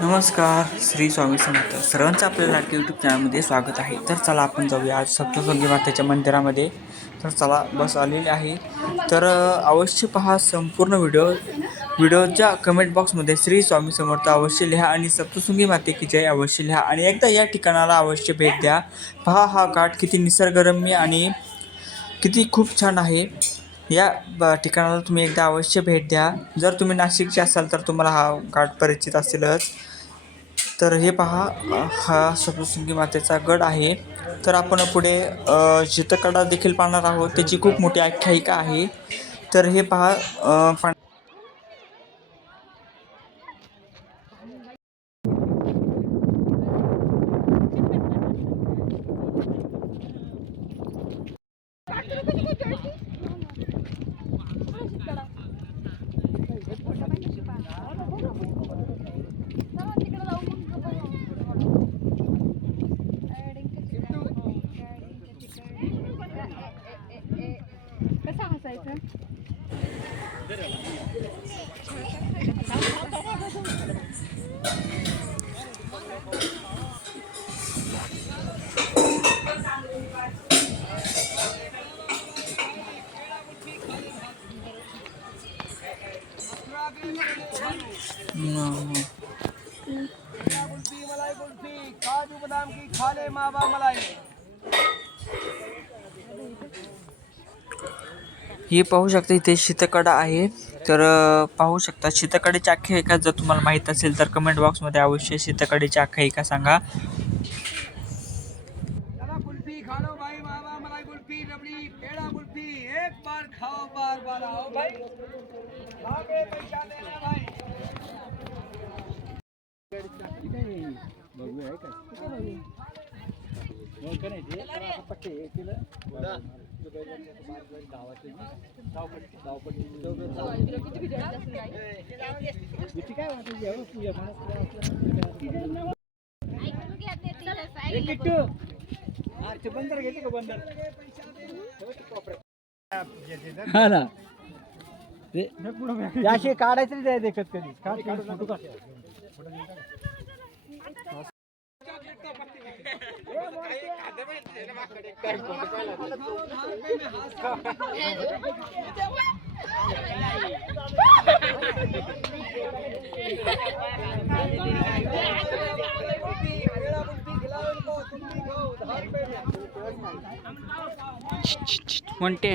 नमस्कार श्री स्वामी समर्थ. सर्वांचं आपल्या लाडके यूट्यूब चॅनलमध्ये स्वागत आहे. तर चला आपण जाऊया. आज सप्तसंगी मातेच्या मंदिरामध्ये. तर चला बस आलेली आहे. तर अवश्य पहा संपूर्ण व्हिडिओ. व्हिडिओच्या कमेंट बॉक्समध्ये श्री स्वामी समर्थ अवश्य लिहा आणि सप्तसुंगी माते की जय अवश्य लिहा. आणि एकदा या ठिकाणाला अवश्य भेट द्या. पहा हा घाट किती निसर्गरम्य आणि किती खूप छान आहे. या ब ठिकाणाला तुम्ही एकदा अवश्य भेट द्या. जर तुम्ही नाशिकचे असाल तर तुम्हाला हा घाट परिचित असेलच. तर हे पहा हा सप्तशृंगी मातेचा गड आहे. तर आपण पुढे अ, शीतकडा देखील पाहणार आहोत त्याची खूप मोठी आख्यायिका आहे. तर हे पहा पाण जायचं काजू बादाम की खाले मावा मलाई हे पाहू शकता इथे शीतकडा आहे. तर पाहू शकता शीतकडेची आख्यायिका जर तुम्हाला माहीत असेल तर कमेंट बॉक्समध्ये अवश्य शीतकडेची आख्यायिका सांगा. हा ना. ते काढायचं नाही देखत कधी. ಒಂಟೆ.